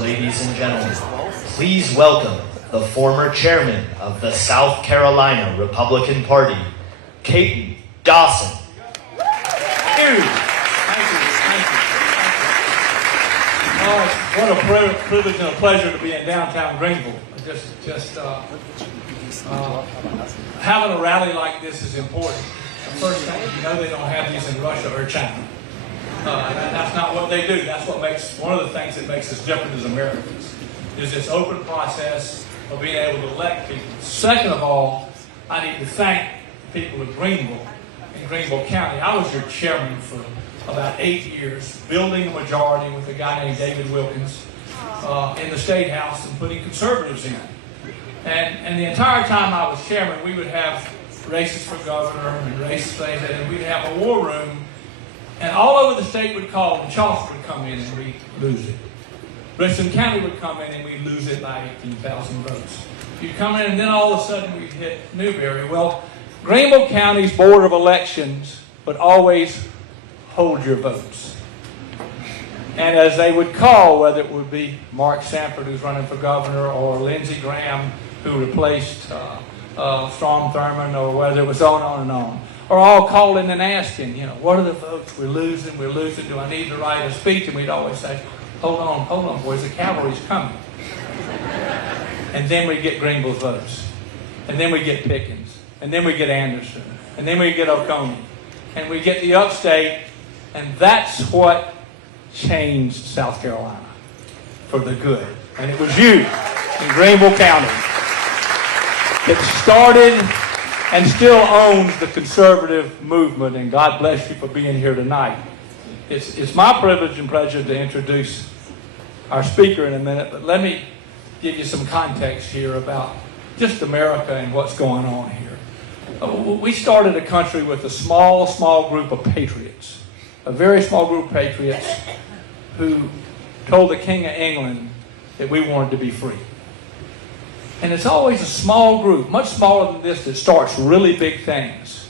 Ladies and gentlemen, please welcome the former chairman of the South Carolina Republican Party, Caden Dawson. Thank you. What a privilege and a pleasure to be in downtown Greenville. Having a rally like this is important. The first thing, you know, they don't have these in Russia or China. That's not what they do. That's what makes, one of the things that makes us different as Americans, is this open process of being able to elect people. Second of all, I need to thank the people of Greenville, in Greenville County. I was your chairman for about 8 years, building a majority with a guy named David Wilkins in the State House and putting conservatives in. And the entire time I was chairman, we would have races for governor and races for things, and we'd have a war room. And all over the state would call, and Charleston would come in and we'd lose it. Richland County would come in and we'd lose it by 18,000 votes. You'd come in and then all of a sudden we'd hit Newberry. Well, Greenville County's Board of Elections would always hold your votes. And as they would call, whether it would be Mark Sanford, who's running for governor, or Lindsey Graham, who replaced Strom Thurmond, or whether it was on and on, or all calling and asking, you know, what are the votes? We're losing, do I need to write a speech? And we'd always say, hold on, boys, the cavalry's coming. And then we get Greenville's votes. And then we get Pickens. And then we get Anderson. And then we get Oconee. And we get the upstate. And that's what changed South Carolina for the good. And it was you in Greenville County that started and still owns the conservative movement, and God bless you for being here tonight. It's my privilege and pleasure to introduce our speaker in a minute, but let me give you some context here about just America and what's going on here. We started a country with a small group of patriots, a very small group of patriots who told the King of England that we wanted to be free. And it's always a small group, much smaller than this, that starts really big things.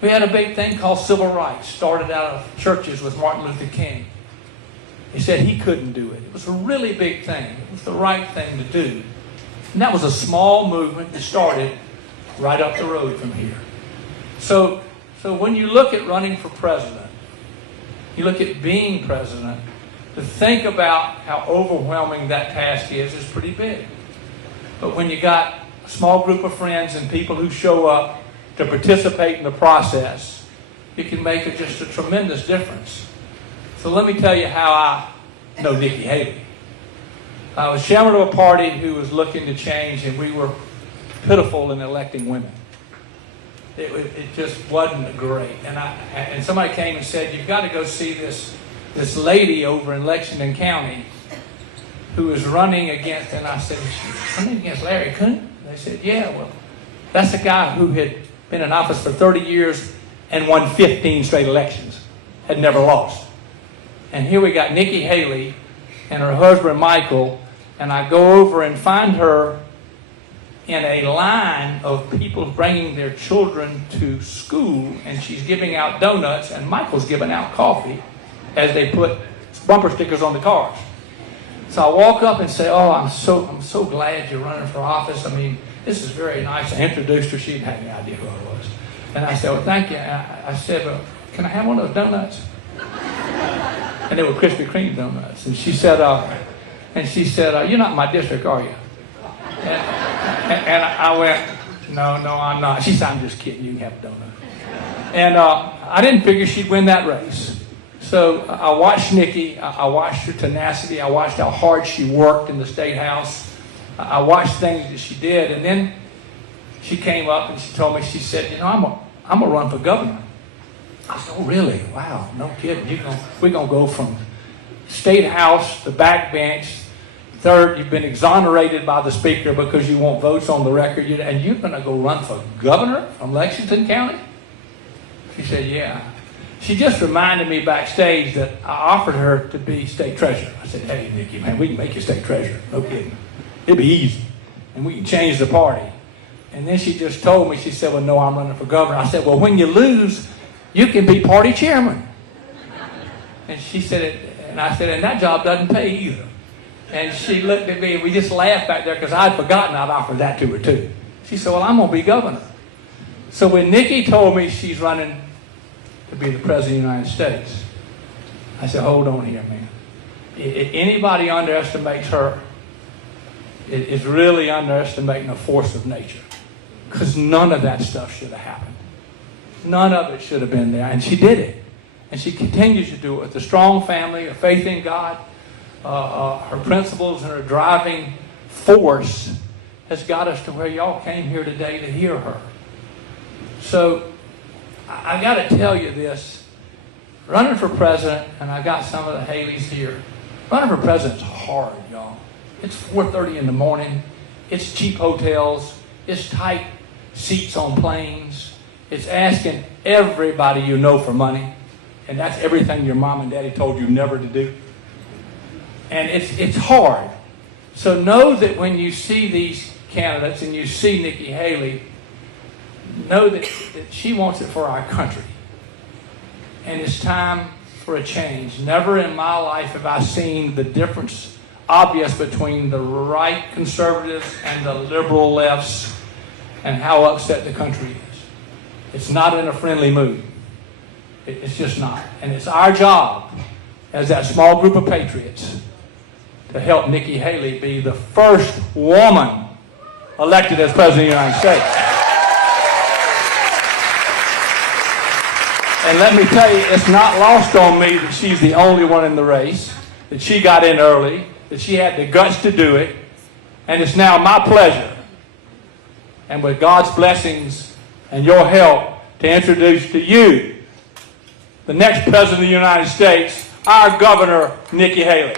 We had a big thing called civil rights, started out of churches with Martin Luther King. He said he couldn't do it. It was a really big thing. It was the right thing to do. And that was a small movement that started right up the road from here. So when you look at running for president, you look at being president, to think about how overwhelming that task is pretty big. But when you got a small group of friends and people who show up to participate in the process, it can make just a tremendous difference. So let me tell you how I know Nikki Haley. I was chairman of a party who was looking to change, and we were pitiful in electing women. It just wasn't great. And somebody came and said, you've got to go see this lady over in Lexington County who was running against, and I said, she's running against Larry Coon? They said, yeah, well, that's a guy who had been in office for 30 years and won 15 straight elections, had never lost. And here we got Nikki Haley and her husband Michael, and I go over and find her in a line of people bringing their children to school, and she's giving out donuts, and Michael's giving out coffee as they put bumper stickers on the cars. So I walk up and say, oh, I'm so glad you're running for office. I mean, this is very nice. I introduced her. She didn't have any idea who I was. And I said, well, thank you. And I said, well, can I have one of those donuts? And they were Krispy Kreme donuts. And she said, you're not in my district, are you? And I went, no, I'm not. She said, I'm just kidding. You can have a donut. And I didn't figure she'd win that race. So I watched Nikki, I watched her tenacity, I watched how hard she worked in the State House, I watched things that she did, and then she came up and she told me, she said, you know, I'm gonna run for governor. I said, oh really? Wow, no kidding. We're gonna go from State House, the back bench, third, you've been exonerated by the speaker because you want votes on the record, and you're gonna go run for governor from Lexington County? She said, yeah. She just reminded me backstage that I offered her to be state treasurer. I said, hey, Nikki, man, we can make you state treasurer. No kidding. It'll be easy. And we can change the party. And then she just told me, she said, well, no, I'm running for governor. I said, well, when you lose, you can be party chairman. And she said, and I said, and that job doesn't pay either. And she looked at me, and we just laughed back there because I'd forgotten I'd offered that to her too. She said, well, I'm going to be governor. So when Nikki told me she's running to be the President of the United States, I said, hold on here, man. If anybody underestimates her, it is really underestimating the force of nature. Because none of that stuff should have happened. None of it should have been there. And she did it. And she continues to do it with a strong family, a faith in God. Her principles and her driving force has got us to where y'all came here today to hear her. So I got to tell you this. Running for president, and I got some of the Haleys here. Running for president's hard, y'all. It's 4:30 in the morning. It's cheap hotels. It's tight seats on planes. It's asking everybody you know for money. And that's everything your mom and daddy told you never to do. And it's hard. So know that when you see these candidates and you see Nikki Haley, know that she wants it for our country. And it's time for a change. Never in my life have I seen the difference obvious between the right conservatives and the liberal lefts and how upset the country is. It's not in a friendly mood. It's just not. And it's our job as that small group of patriots to help Nikki Haley be the first woman elected as President of the United States. And let me tell you, it's not lost on me that she's the only one in the race, that she got in early, that she had the guts to do it, and it's now my pleasure, and with God's blessings and your help, to introduce to you the next President of the United States, our Governor, Nikki Haley.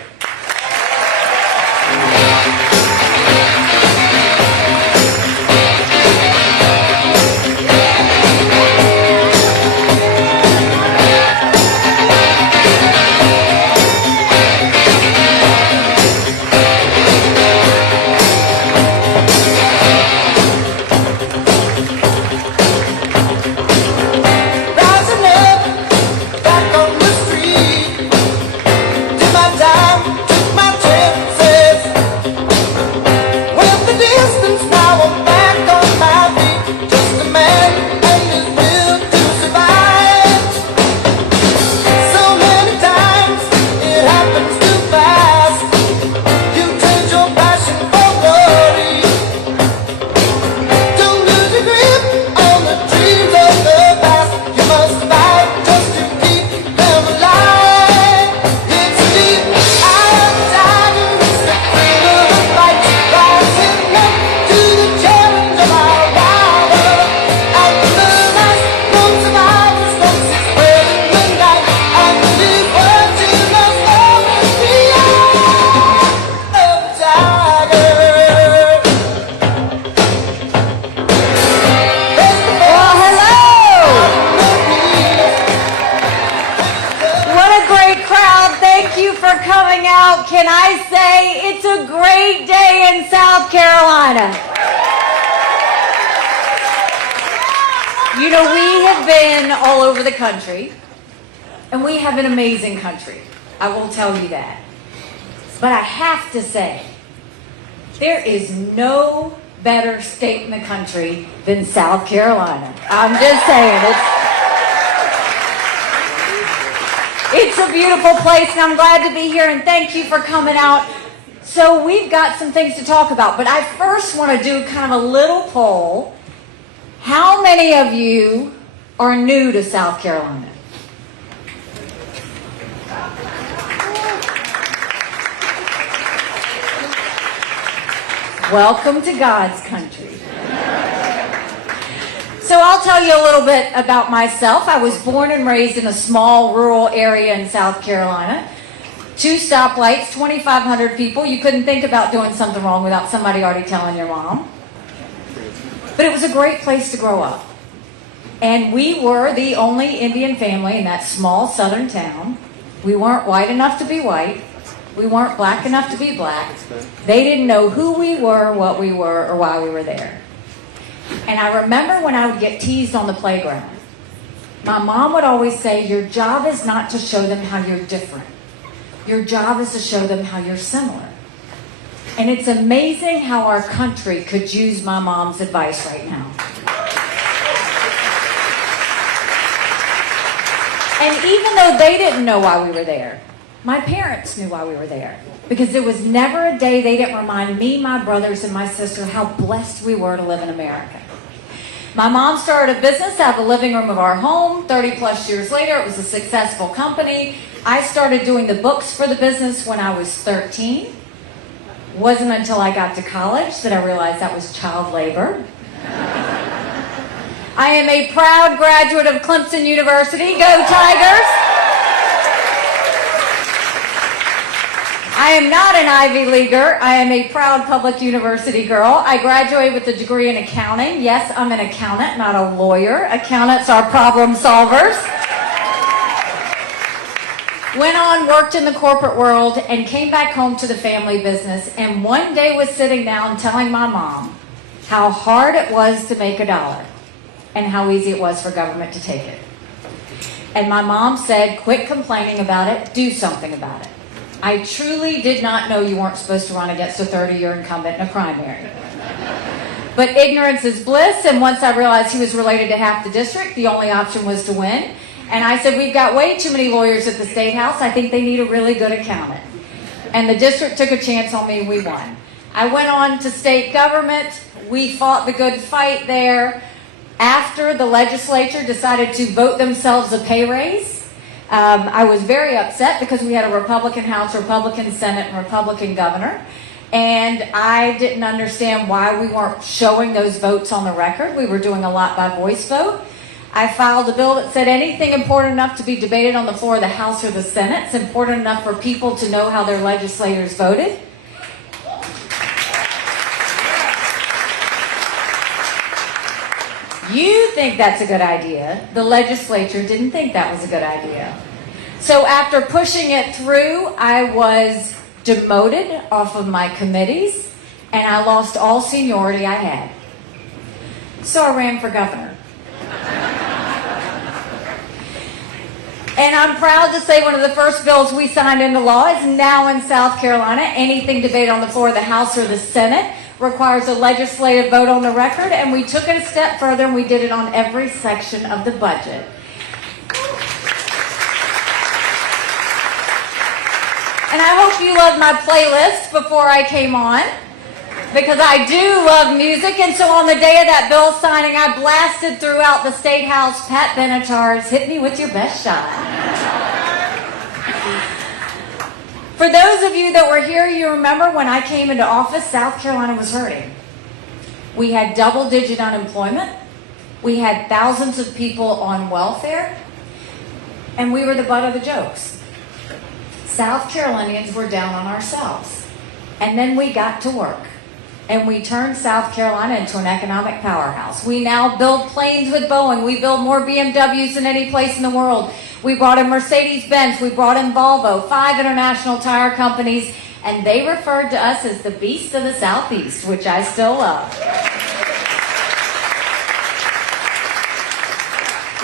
Can I say it's a great day in South Carolina? You know, we have been all over the country, and we have an amazing country. I will tell you that. But I have to say, there is no better state in the country than South Carolina. I'm just saying, it's a beautiful place, and I'm glad to be here, and thank you for coming out. So we've got some things to talk about, but I first want to do kind of a little poll. How many of you are new to South Carolina? Welcome to God's country. So I'll tell you a little bit about myself. I was born and raised in a small rural area in South Carolina. 2 stoplights, 2,500 people. You couldn't think about doing something wrong without somebody already telling your mom. But it was a great place to grow up. And we were the only Indian family in that small southern town. We weren't white enough to be white. We weren't black enough to be black. They didn't know who we were, what we were, or why we were there. And I remember when I would get teased on the playground. My mom would always say, your job is not to show them how you're different. Your job is to show them how you're similar. And it's amazing how our country could use my mom's advice right now. And even though they didn't know why we were there, my parents knew why we were there. Because there was never a day they didn't remind me, my brothers, and my sister how blessed we were to live in America. My mom started a business out of the living room of our home. 30 plus years later, it was a successful company. I started doing the books for the business when I was 13. Wasn't until I got to college that I realized that was child labor. I am a proud graduate of Clemson University. Go Tigers! I am not an Ivy Leaguer. I am a proud public university girl. I graduated with a degree in accounting. Yes, I'm an accountant, not a lawyer. Accountants are problem solvers. Went on, worked in the corporate world, and came back home to the family business, and one day was sitting down telling my mom how hard it was to make $1 and how easy it was for government to take it. And my mom said, quit complaining about it, do something about it. I truly did not know you weren't supposed to run against a 30-year incumbent in a primary. But ignorance is bliss, and once I realized he was related to half the district, the only option was to win. And I said, we've got way too many lawyers at the State House. I think they need a really good accountant. And the district took a chance on me, and we won. I went on to state government. We fought the good fight there. After the legislature decided to vote themselves a pay raise, I was very upset because we had a Republican House, Republican Senate, and Republican governor. And I didn't understand why we weren't showing those votes on the record. We were doing a lot by voice vote. I filed a bill that said anything important enough to be debated on the floor of the House or the Senate, it's important enough for people to know how their legislators voted. You think that's a good idea. The legislature didn't think that was a good idea. So after pushing it through, I was demoted off of my committees, and I lost all seniority I had. So I ran for governor. And I'm proud to say one of the first bills we signed into law is now in South Carolina. Anything debated on the floor of the House or the Senate requires a legislative vote on the record, and we took it a step further and we did it on every section of the budget. And I hope you loved my playlist before I came on, because I do love music, and so on the day of that bill signing, I blasted throughout the State House Pat Benatar's Hit Me With Your Best Shot. For those of you that were here, you remember when I came into office, South Carolina was hurting. We had double-digit unemployment. We had thousands of people on welfare. And we were the butt of the jokes. South Carolinians were down on ourselves. And then we got to work. And we turned South Carolina into an economic powerhouse. We now build planes with Boeing. We build more BMWs than any place in the world. We brought in Mercedes-Benz. We brought in Volvo, 5 international tire companies, and they referred to us as the beast of the Southeast, which I still love.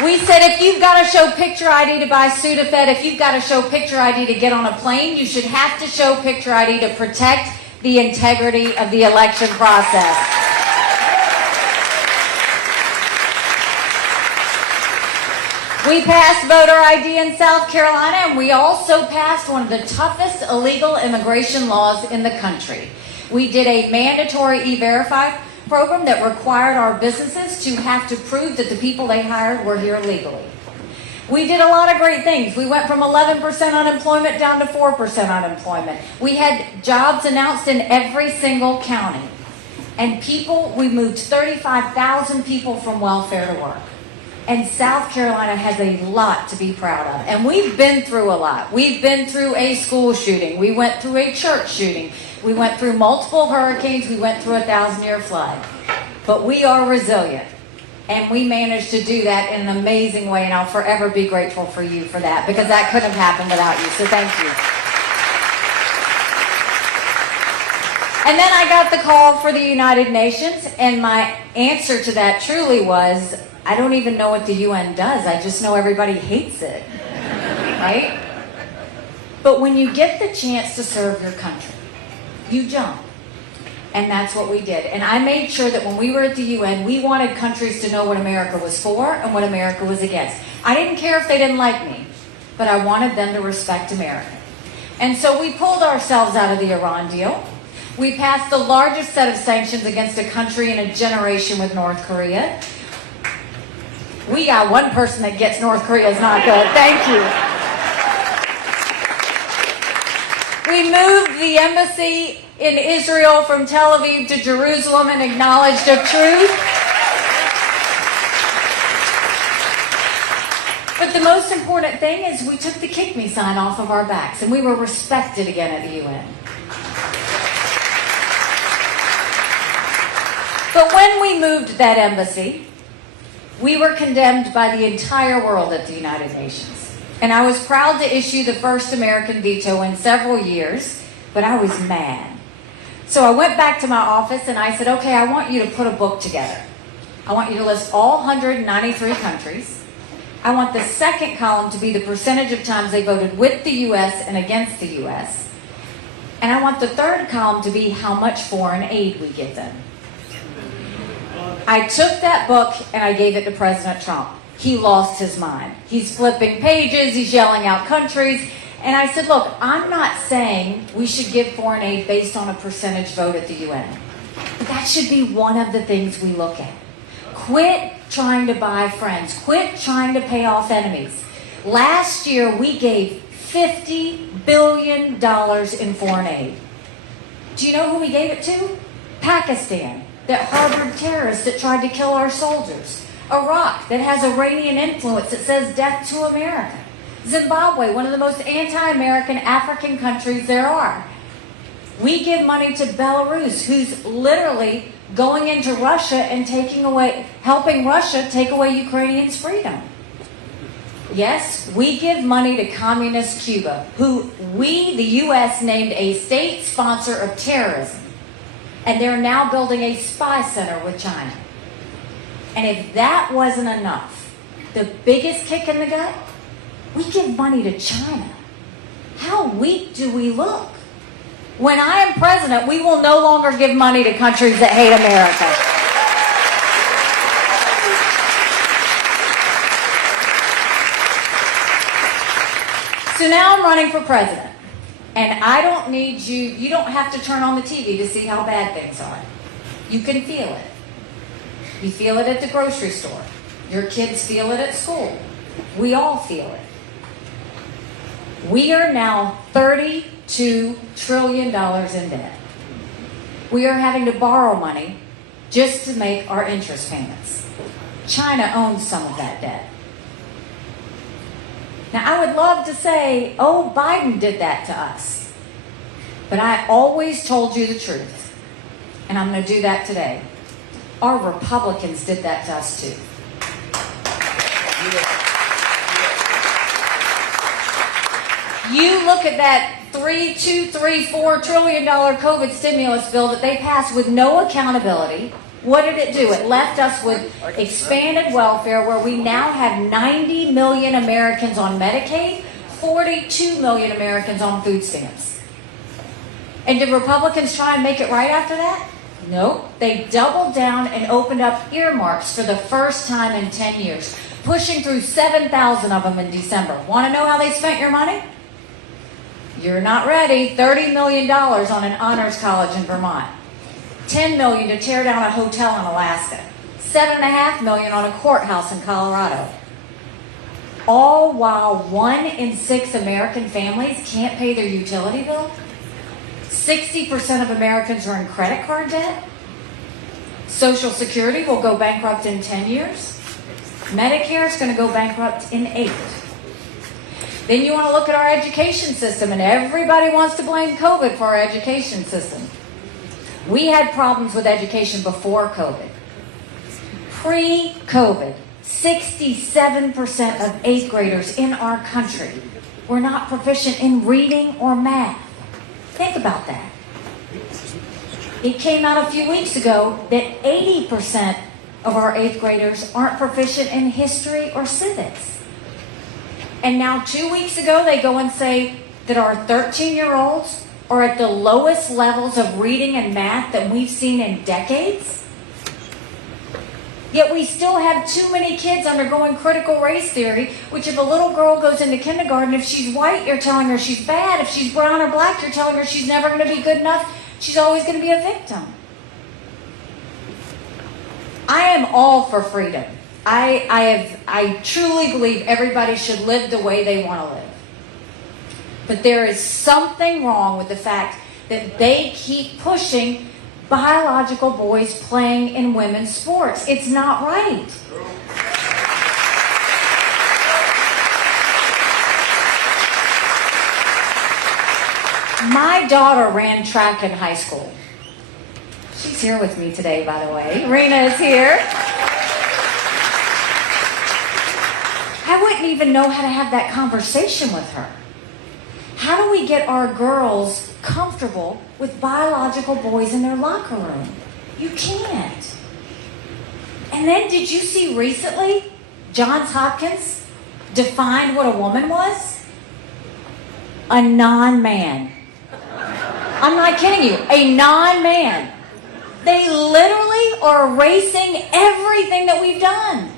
We said if you've got to show picture ID to buy Sudafed, if you've got to show picture ID to get on a plane, you should have to show picture ID to protect the integrity of the election process. We passed voter ID in South Carolina, and we also passed one of the toughest illegal immigration laws in the country. We did a mandatory E-Verify program that required our businesses to have to prove that the people they hired were here legally. We did a lot of great things. We went from 11% unemployment down to 4% unemployment. We had jobs announced in every single county. And we moved 35,000 people from welfare to work. And South Carolina has a lot to be proud of. And we've been through a lot. We've been through a school shooting. We went through a church shooting. We went through multiple hurricanes. We went through a 1,000-year flood. But we are resilient. And we managed to do that in an amazing way. And I'll forever be grateful for you for that, because that couldn't have happened without you. So thank you. And then I got the call for the United Nations, and my answer to that truly was, I don't even know what the UN does. I just know everybody hates it, right? But when you get the chance to serve your country, you jump. And that's what we did. And I made sure that when we were at the UN, we wanted countries to know what America was for and what America was against. I didn't care if they didn't like me, but I wanted them to respect America. And so we pulled ourselves out of the Iran deal. We passed the largest set of sanctions against a country in a generation with North Korea. We got one person that gets North Korea is not good. Thank you. We moved the embassy in Israel from Tel Aviv to Jerusalem and acknowledged a truce. But the most important thing is we took the kick me sign off of our backs and we were respected again at the UN. But when we moved that embassy, we were condemned by the entire world at the United Nations. And I was proud to issue the first American veto in several years, but I was mad. So I went back to my office and I said, okay, I want you to put a book together. I want you to list all 193 countries. I want the second column to be the percentage of times they voted with the U.S. and against the U.S. And I want the third column to be how much foreign aid we give them. I took that book and I gave it to President Trump. He lost his mind. He's flipping pages, he's yelling out countries. And I said, look, I'm not saying we should give foreign aid based on a percentage vote at the UN. But that should be one of the things we look at. Quit trying to buy friends. Quit trying to pay off enemies. Last year, we gave $50 billion in foreign aid. Do you know who we gave it to? Pakistan, that harbored terrorists that tried to kill our soldiers. Iraq, that has Iranian influence that says death to America. Zimbabwe, one of the most anti-American African countries there are. We give money to Belarus, who's literally going into Russia and helping Russia take away Ukrainians' freedom. Yes, we give money to communist Cuba, who we, the U.S., named a state sponsor of terrorism. And they're now building a spy center with China. And if that wasn't enough, the biggest kick in the gut, we give money to China. How weak do we look? When I am president, we will no longer give money to countries that hate America. So now I'm running for president. And I don't need you don't have to turn on the TV to see how bad things are. You can feel it. You feel it at the grocery store. Your kids feel it at school. We all feel it. We are now $32 trillion in debt. We are having to borrow money just to make our interest payments. China owns some of that debt. Now, I would love to say, oh, Biden did that to us. But I always told you the truth. And I'm going to do that today. Our Republicans did that to us too. You look at that $4 trillion COVID stimulus bill that they passed with no accountability. What did it do? It left us with expanded welfare where we now have 90 million Americans on Medicaid, 42 million Americans on food stamps. And did Republicans try and make it right after that? Nope. They doubled down and opened up earmarks for the first time in 10 years, pushing through 7,000 of them in December. Want to know how they spent your money? You're not ready. $30 million on an honors college in Vermont. $10 million to tear down a hotel in Alaska. $7.5 million on a courthouse in Colorado. All while 1 in 6 American families can't pay their utility bill. 60% of Americans are in credit card debt. Social Security will go bankrupt in 10 years. Medicare is going to go bankrupt in 8. Then you want to look at our education system, and everybody wants to blame COVID for our education system. We had problems with education before COVID. Pre-COVID, 67% of 8th graders in our country were not proficient in reading or math. Think about that. It came out a few weeks ago that 80% of our 8th graders aren't proficient in history or civics. And now 2 weeks ago, they go and say that our 13-year-olds are at the lowest levels of reading and math that we've seen in decades. Yet we still have too many kids undergoing critical race theory, which if a little girl goes into kindergarten, if she's white, you're telling her she's bad. If she's brown or black, you're telling her she's never going to be good enough. She's always going to be a victim. I am all for freedom. I truly believe everybody should live the way they want to live. But there is something wrong with the fact that they keep pushing biological boys playing in women's sports. It's not right. My daughter ran track in high school. She's here with me today, by the way. Rena is here. I wouldn't even know how to have that conversation with her. How do we get our girls comfortable with biological boys in their locker room? You can't. And then did you see recently Johns Hopkins defined what a woman was? A non-man. I'm not kidding you. A non-man. They literally are erasing everything that we've done.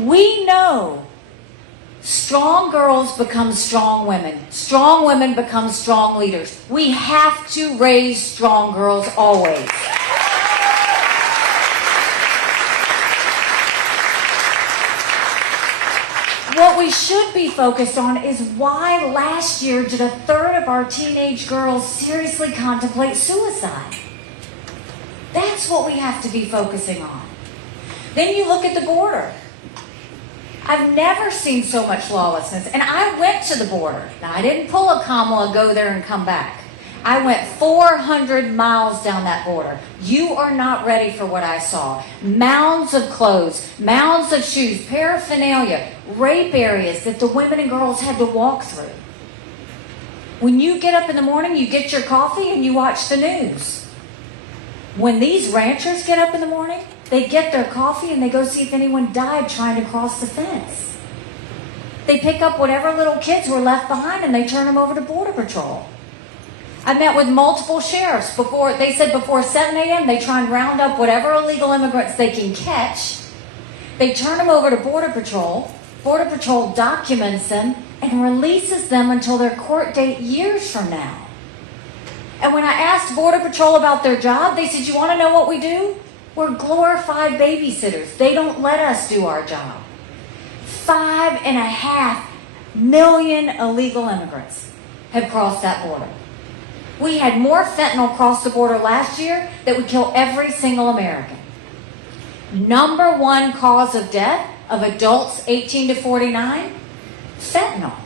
We know strong girls become strong women. Strong women become strong leaders. We have to raise strong girls always. What we should be focused on is why last year did a third of our teenage girls seriously contemplate suicide. That's what we have to be focusing on. Then you look at the border. I've never seen so much lawlessness. And I went to the border. Now, I didn't pull a Kamala, go there and come back. I went 400 miles down that border. You are not ready for what I saw. Mounds of clothes, mounds of shoes, paraphernalia, rape areas that the women and girls had to walk through. When you get up in the morning, you get your coffee and you watch the news. When these ranchers get up in the morning, they get their coffee and they go see if anyone died trying to cross the fence. They pick up whatever little kids were left behind and they turn them over to Border Patrol. I met with multiple sheriffs before, they said before 7 a.m. they try and round up whatever illegal immigrants they can catch. They turn them over to Border Patrol. Border Patrol documents them and releases them until their court date years from now. And when I asked Border Patrol about their job, they said, you want to know what we do? We're glorified babysitters. They don't let us do our job. 5.5 million illegal immigrants have crossed that border. We had more fentanyl cross the border last year that would kill every single American. Number one cause of death of adults 18 to 49, fentanyl.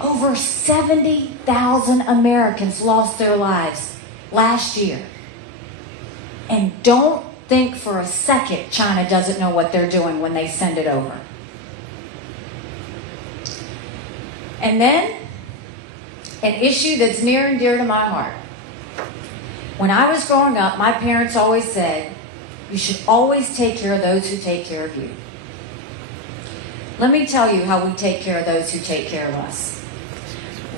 Over 70,000 Americans lost their lives last year. And don't think for a second China doesn't know what they're doing when they send it over. And then, an issue that's near and dear to my heart. When I was growing up, my parents always said, you should always take care of those who take care of you. Let me tell you how we take care of those who take care of us.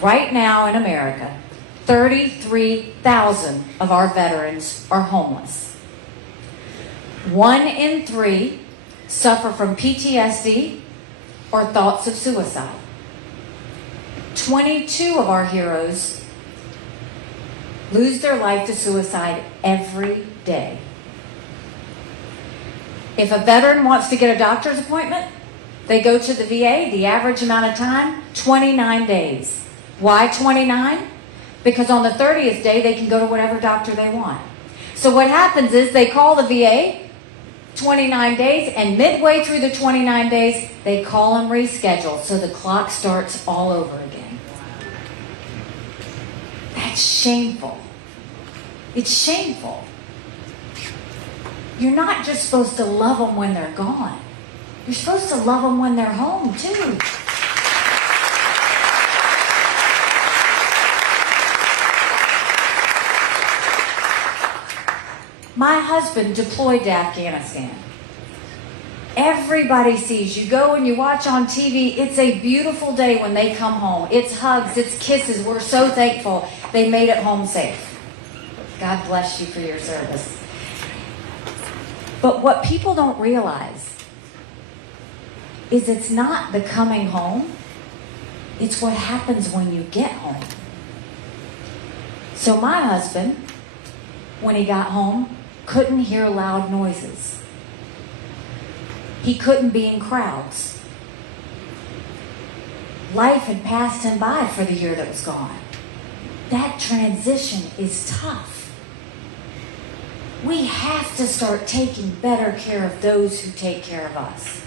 Right now in America, 33,000 of our veterans are homeless. 1 in 3 suffer from PTSD or thoughts of suicide. 22 of our heroes lose their life to suicide every day. If a veteran wants to get a doctor's appointment, they go to the VA. The average amount of time, 29 days. Why 29? Because on the 30th day, they can go to whatever doctor they want. So what happens is they call the VA, 29 days, and midway through the 29 days, they call and reschedule, so the clock starts all over again. That's shameful. It's shameful. You're not just supposed to love them when they're gone. You're supposed to love them when they're home, too. My husband deployed to Afghanistan. Everybody sees. You go and you watch on TV. It's a beautiful day when they come home. It's hugs, it's kisses. We're so thankful they made it home safe. God bless you for your service. But what people don't realize is it's not the coming home. It's what happens when you get home. So my husband, when he got home, couldn't hear loud noises. He couldn't be in crowds. Life had passed him by for the year that was gone. That transition is tough. We have to start taking better care of those who take care of us.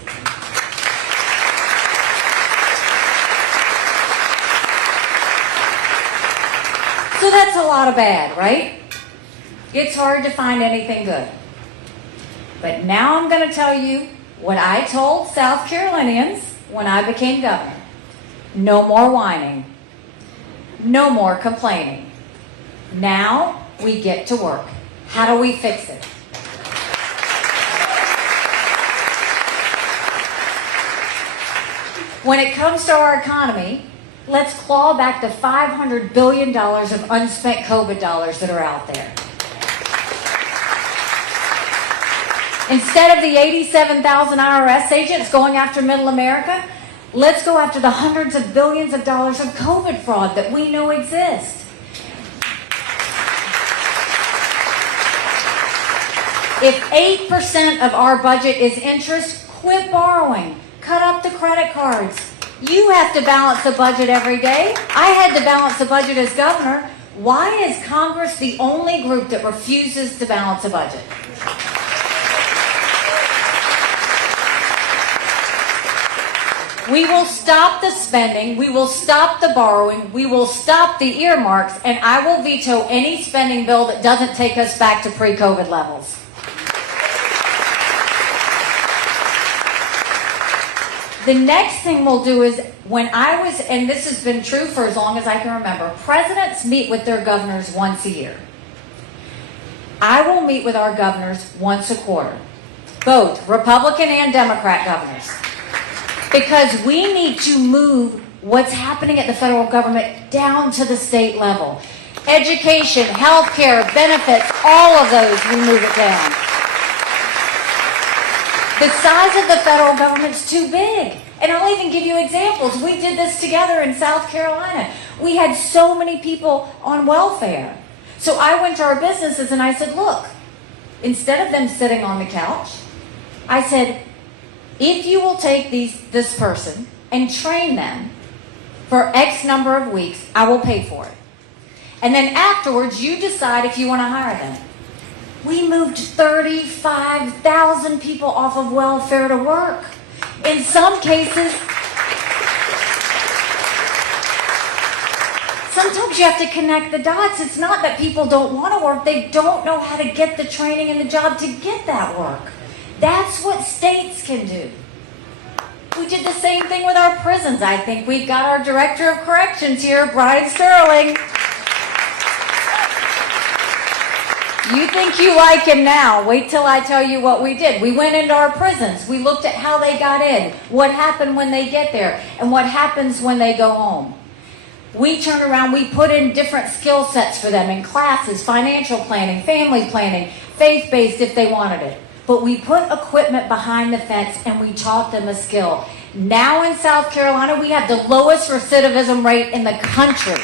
So that's a lot of bad, right? It's hard to find anything good. But now I'm going to tell you what I told South Carolinians when I became governor. No more whining. No more complaining. Now we get to work. How do we fix it? When it comes to our economy, let's claw back the $500 billion of unspent COVID dollars that are out there. Instead of the 87,000 IRS agents going after middle America, let's go after the hundreds of billions of dollars of COVID fraud that we know exists. If 8% of our budget is interest, quit borrowing. Cut up the credit cards. You have to balance the budget every day. I had to balance the budget as governor. Why is Congress the only group that refuses to balance a budget? We will stop the spending, we will stop the borrowing, we will stop the earmarks, and I will veto any spending bill that doesn't take us back to pre-COVID levels. The next thing we'll do is, and this has been true for as long as I can remember, presidents meet with their governors once a year. I will meet with our governors once a quarter, both Republican and Democrat governors. Because we need to move what's happening at the federal government down to the state level. Education, healthcare, benefits, all of those, we move it down. The size of the federal government's too big. And I'll even give you examples. We did this together in South Carolina. We had so many people on welfare. So I went to our businesses and I said, look, instead of them sitting on the couch, I said, if you will take this person and train them for X number of weeks, I will pay for it. And then afterwards, you decide if you want to hire them. We moved 35,000 people off of welfare to work. In some cases, sometimes you have to connect the dots. It's not that people don't want to work. They don't know how to get the training and the job to get that work. That's what states can do. We did the same thing with our prisons. I think we've got our Director of Corrections here, Brian Sterling. You think you like him now. Wait till I tell you what we did. We went into our prisons. We looked at how they got in, what happened when they get there, and what happens when they go home. We turned around, we put in different skill sets for them in classes, financial planning, family planning, faith-based if they wanted it. But we put equipment behind the fence and we taught them a skill. Now in South Carolina, we have the lowest recidivism rate in the country.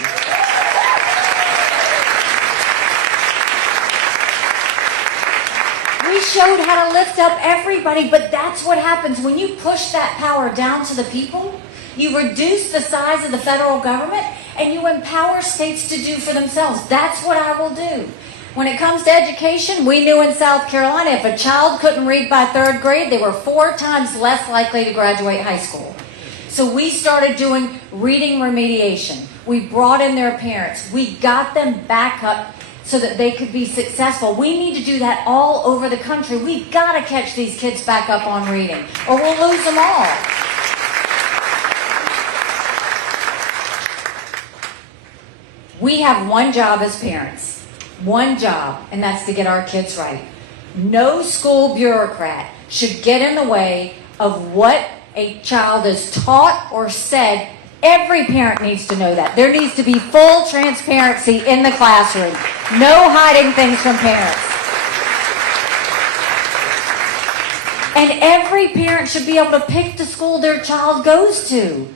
We showed how to lift up everybody, but that's what happens when you push that power down to the people. You reduce the size of the federal government and you empower states to do for themselves. That's what I will do. When it comes to education, we knew in South Carolina if a child couldn't read by 3rd grade, they were 4 times less likely to graduate high school. So we started doing reading remediation. We brought in their parents. We got them back up so that they could be successful. We need to do that all over the country. We've got to catch these kids back up on reading, or we'll lose them all. We have one job as parents. One job, and that's to get our kids right. No school bureaucrat should get in the way of what a child is taught or said. Every parent needs to know that. There needs to be full transparency in the classroom. No hiding things from parents. And every parent should be able to pick the school their child goes to.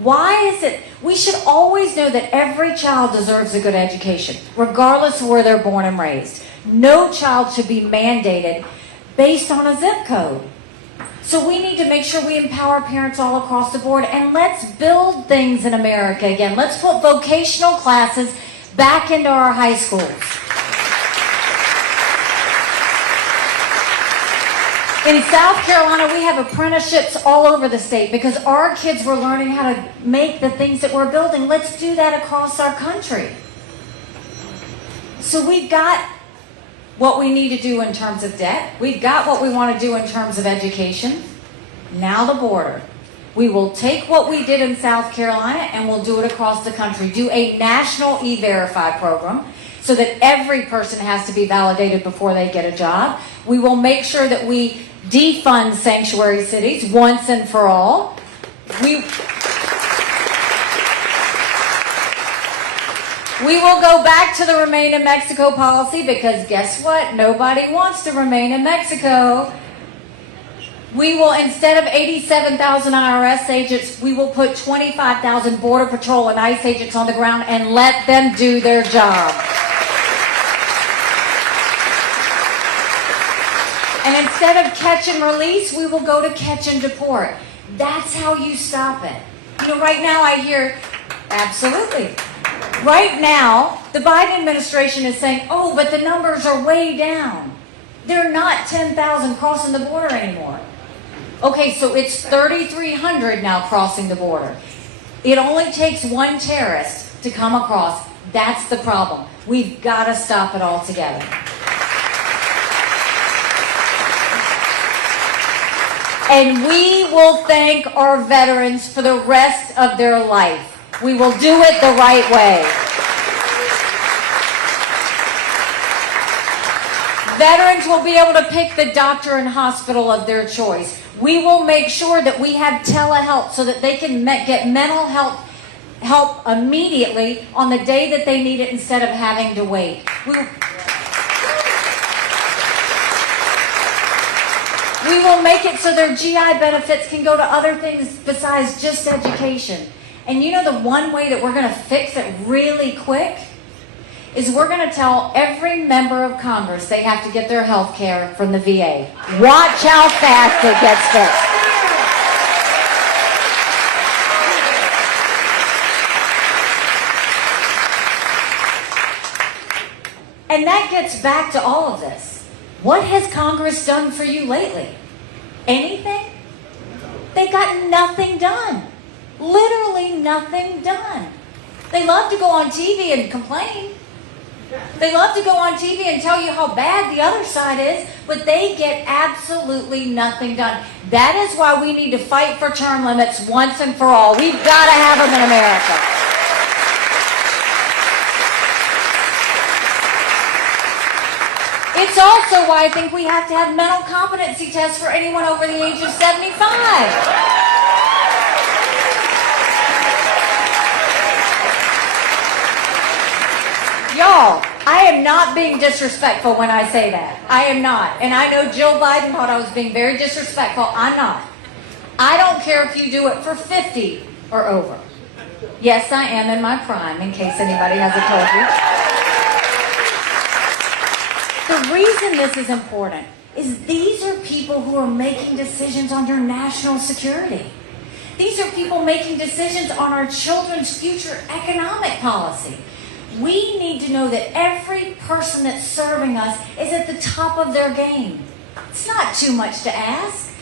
Why is it? We should always know that every child deserves a good education, regardless of where they're born and raised. No child should be mandated based on a zip code. So we need to make sure we empower parents all across the board, and let's build things in America again. Let's put vocational classes back into our high schools. In South Carolina, we have apprenticeships all over the state because our kids were learning how to make the things that we're building. Let's do that across our country. So we've got what we need to do in terms of debt. We've got what we want to do in terms of education. Now the border. We will take what we did in South Carolina and we'll do it across the country. Do a national E-Verify program so that every person has to be validated before they get a job. We will make sure that we defund sanctuary cities once and for all. We will go back to the Remain in Mexico policy because guess what? Nobody wants to remain in Mexico. We will, instead of 87,000 IRS agents, we will put 25,000 Border Patrol and ICE agents on the ground and let them do their job. And instead of catch and release, we will go to catch and deport. That's how you stop it. You know, right now I hear, absolutely. Right now, the Biden administration is saying, oh, but the numbers are way down. They're not 10,000 crossing the border anymore. Okay, so it's 3,300 now crossing the border. It only takes one terrorist to come across. That's the problem. We've got to stop it altogether. And we will thank our veterans for the rest of their life. We will do it the right way. Veterans will be able to pick the doctor and hospital of their choice. We will make sure that we have telehealth so that they can get mental health help immediately on the day that they need it instead of having to wait. We will make it so their GI benefits can go to other things besides just education. And you know the one way that we're going to fix it really quick is we're going to tell every member of Congress they have to get their health care from the VA. Watch how fast it gets fixed. And that gets back to all of this. What has Congress done for you lately? Anything? They got nothing done. Literally nothing done. They love to go on TV and complain. They love to go on TV and tell you how bad the other side is, but they get absolutely nothing done. That is why we need to fight for term limits once and for all. We've got to have them in America. It's also why I think we have to have mental competency tests for anyone over the age of 75. Y'all, I am not being disrespectful when I say that. I am not. And I know Jill Biden thought I was being very disrespectful. I'm not. I don't care if you do it for 50 or over. Yes, I am in my prime, in case anybody hasn't told you. The reason this is important is these are people who are making decisions on your national security. These are people making decisions on our children's future economic policy. We need to know that every person that's serving us is at the top of their game. It's not too much to ask.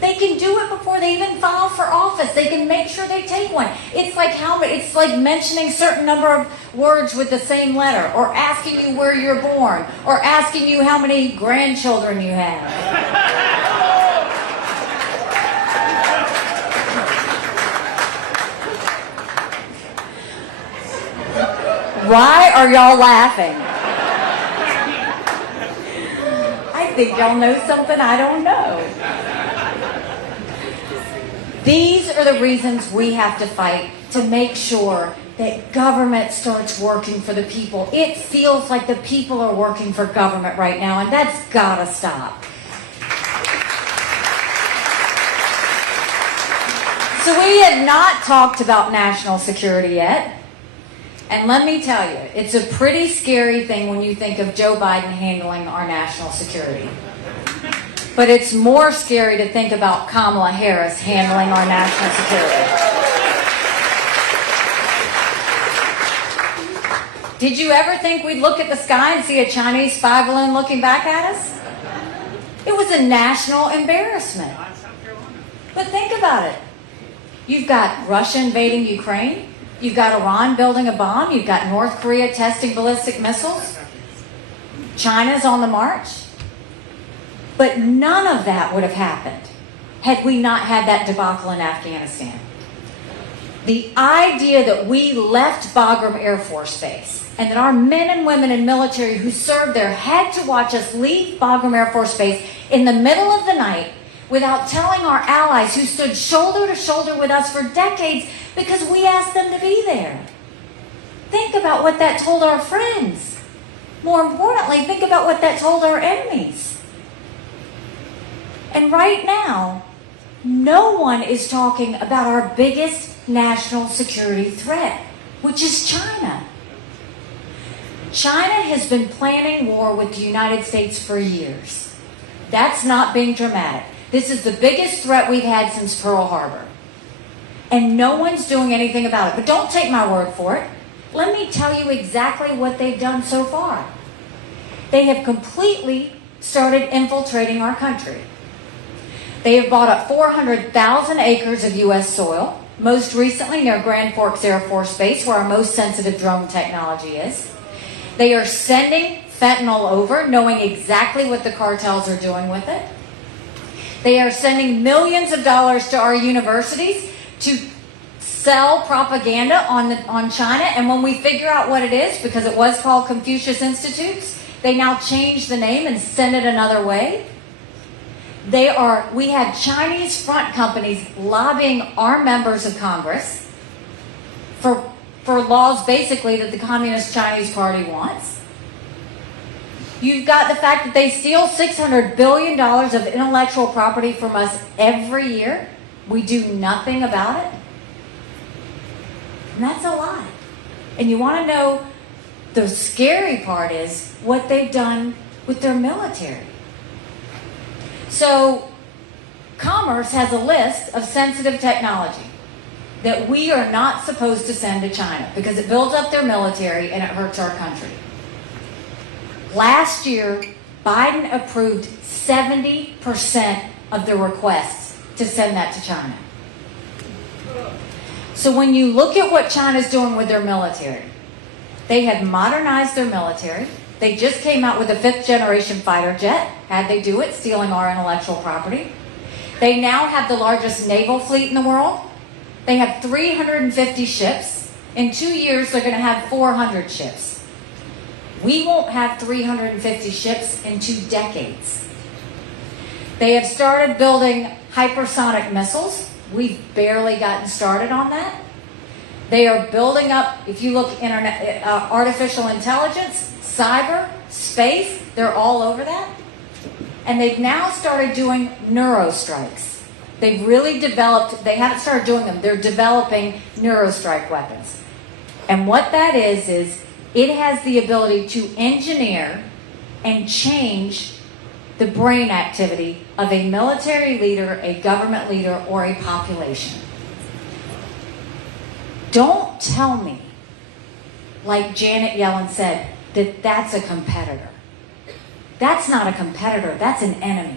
They can do it before they even file for office. They can make sure they take one. It's like mentioning a certain number of words with the same letter, or asking you where you're born, or asking you how many grandchildren you have. Why are y'all laughing? think y'all know something I don't know. These are the reasons we have to fight to make sure that government starts working for the people. It feels like the people are working for government right now, and that's gotta stop. So we have not talked about national security yet. And let me tell you, it's a pretty scary thing when you think of Joe Biden handling our national security. But it's more scary to think about Kamala Harris handling our national security. Did you ever think we'd look at the sky and see a Chinese spy balloon looking back at us? It was a national embarrassment. But think about it. You've got Russia invading Ukraine. You've got Iran building a bomb. You've got North Korea testing ballistic missiles. China's on the march. But none of that would have happened had we not had that debacle in Afghanistan. The idea that we left Bagram Air Force Base and that our men and women in military who served there had to watch us leave Bagram Air Force Base in the middle of the night without telling our allies who stood shoulder to shoulder with us for decades because we asked them to be there. Think about what that told our friends. More importantly, think about what that told our enemies. And right now, no one is talking about our biggest national security threat, which is China. China has been planning war with the United States for years. That's not being dramatic. This is the biggest threat we've had since Pearl Harbor. And no one's doing anything about it. But don't take my word for it. Let me tell you exactly what they've done so far. They have completely started infiltrating our country. They have bought up 400,000 acres of U.S. soil, most recently near Grand Forks Air Force Base, where our most sensitive drone technology is. They are sending fentanyl over, knowing exactly what the cartels are doing with it. They are sending millions of dollars to our universities to sell propaganda on China. And when we figure out what it is, because it was called Confucius Institutes, they now change the name and send it another way. We have Chinese front companies lobbying our members of Congress for laws basically that the Communist Chinese Party wants. You've got the fact that they steal $600 billion of intellectual property from us every year. We do nothing about it. And that's a lie. And you want to know the scary part is what they've done with their military. So, Commerce has a list of sensitive technology that we are not supposed to send to China because it builds up their military and it hurts our country. Last year, Biden approved 70% of the requests to send that to China. So when you look at what China's doing with their military, they have modernized their military. They just came out with a 5th generation fighter jet. How'd they do it? Stealing our intellectual property. They now have the largest naval fleet in the world. They have 350 ships. In 2 years, they're going to have 400 ships. We won't have 350 ships in 2 decades. They have started building hypersonic missiles. We've barely gotten started on that. They are building up, if you look, artificial intelligence, cyber, space, they're all over that. And they've now started doing neurostrikes. They've really developed, they haven't started doing them, they're developing neurostrike weapons. And what that is it has the ability to engineer and change the brain activity of a military leader, a government leader, or a population. Don't tell me, like Janet Yellen said, that that's a competitor. That's not a competitor, that's an enemy.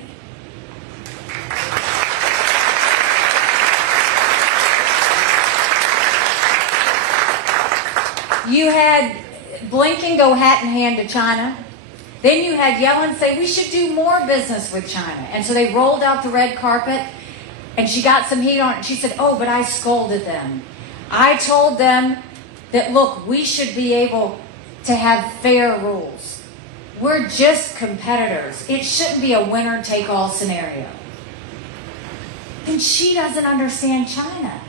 You had Blinken go hat in hand to China. Then you had Yellen say, we should do more business with China. And so they rolled out the red carpet, and she got some heat on it. She said, oh, but I scolded them. I told them that, look, we should be able to have fair rules. We're just competitors. It shouldn't be a winner-take-all scenario. And she doesn't understand China.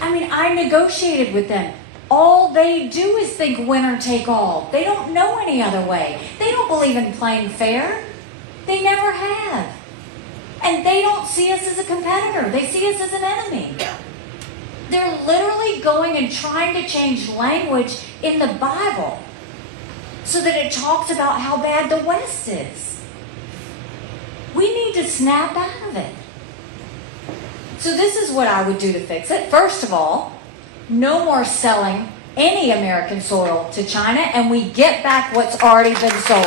I mean, I negotiated with them. All they do is think winner-take-all. They don't know any other way. They don't believe in playing fair. They never have. And they don't see us as a competitor. They see us as an enemy. They're literally going and trying to change language in the Bible so that it talks about how bad the West is. We need to snap out of it. So this is what I would do to fix it. First of all, no more selling any American soil to China, and we get back what's already been sold.